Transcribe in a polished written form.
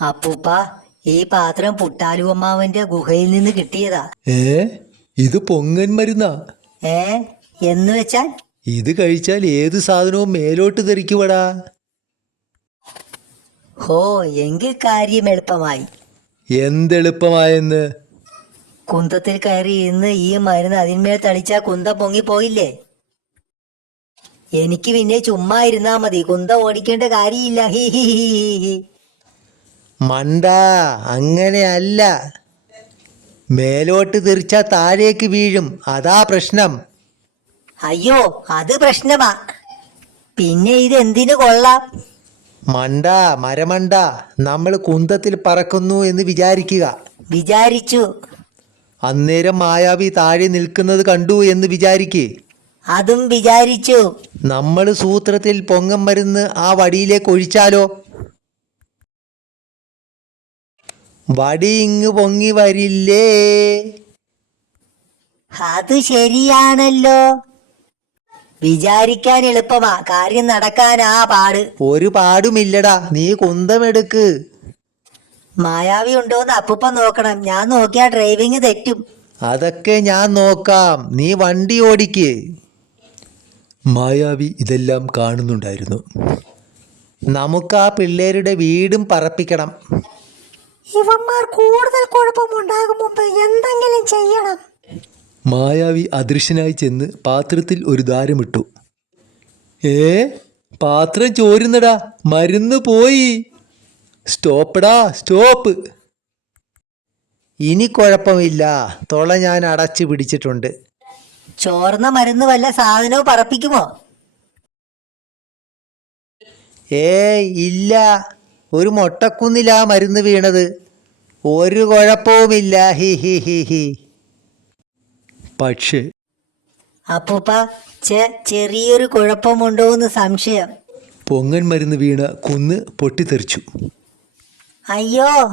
അപ്പൂപ്പ, ഈ പാത്രം പുട്ടാലുവമ്മാവന്റെ ഗുഹയിൽ നിന്ന് കിട്ടിയതാ. ഇത് പൊങ്ങൻ മരുന്നാ. ഏ എന്ന് വെച്ചാൽ? ഇത് കഴിച്ചാൽ ഏത് സാധനവും മേലോട്ട് തെറിക്കുവടാ. ഹോ, എങ്കിൽ കാര്യം എളുപ്പമായി. എന്തെളുപ്പമായെന്ന്? കുന്തത്തിൽ കയറി ഇന്ന് ഈ മരുന്ന് അതിന്മേൽ തളിച്ചാ കുന്തം പൊങ്ങിപ്പോയില്ലേ? എനിക്ക് പിന്നെ ചുമ്മാ ഇരുന്നാ മതി, കുന്തം ഓടിക്കേണ്ട കാര്യമില്ല. ഹി ഹി ഹി ഹി. മണ്ടാ, അങ്ങനെയല്ല. മേലോട്ട് തെറിച്ചാ താഴേക്ക് വീഴും, അതാ പ്രശ്നം. അയ്യോ, അത് പ്രശ്നമാ. പിന്നെ ഇത് എന്തിനു കൊള്ളാം? മണ്ടാ, മരമണ്ട, നമ്മൾ കുന്തത്തിൽ പറക്കുന്നു എന്ന് വിചാരിക്കുക. വിചാരിച്ചു. അന്നേരം മായാവി താഴെ നിൽക്കുന്നത് കണ്ടു എന്ന് വിചാരിക്ക്. അതും വിചാരിച്ചു. നമ്മൾ സൂത്രത്തിൽ പൊങ്ങം മരുന്ന് ആ വടിയിലേക്ക് ഒഴിച്ചാലോ? വടി ഇങ്ങ് പൊങ്ങി വരില്ലേ? അത് ശരിയാണല്ലോ. വിചാരിക്കാൻ എളുപ്പമാ, കാര്യം നടക്കാനാ പാട്. ഒരു പാടുമില്ലടാ, നീ കുന്തമെടുക്ക്. മായാവി ഉണ്ടോന്ന് അപ്പൂപ്പൻ നോക്കണം. ഞാൻ നോക്കിയാ ഡ്രൈവിംഗ് തെറ്റും. അതൊക്കെ ഞാൻ നോക്കാം, നീ വണ്ടി ഓടിക്ക്. മായാവി ഇതെല്ലാം കാണുന്നുണ്ടായിരുന്നു. നമുക്ക് ആ പിള്ളേരുടെ വീടും പറപ്പിക്കണം. ഇവന്മാർ കൂടുതൽ കുഴപ്പമുണ്ടാകും മുമ്പ് എന്തെങ്കിലും ചെയ്യണം. മായാവി അദൃശ്യനായി ചെന്ന് പാത്രത്തിൽ ഒരു ദ്വാരമിട്ടു. പാത്രം ചോരുന്നടാ, മരുന്ന് പോയി. സ്റ്റോപ്പടാ, സ്റ്റോപ്പ്. ഇനി കുഴപ്പമില്ല, തൊള ഞാൻ അടച്ചു പിടിച്ചിട്ടുണ്ട്. ചോർന്ന മരുന്ന് വല്ല സാധനവും പറപ്പിക്കുമോ? ഇല്ല, ഒരു മൊട്ടക്കുന്നിലാ മരുന്ന് വീണത്. ഒരു കുഴപ്പവുമില്ല. ഹി ഹി ഹി ഹി. പക്ഷേ അപ്പൂപ്പ, ചെറിയൊരു കുഴപ്പമുണ്ടോന്ന് സംശയം. പൊങ്ങൻ മരുന്ന് വീണ കുന്ന് പൊട്ടിത്തെറിച്ചു. അയ്യോ.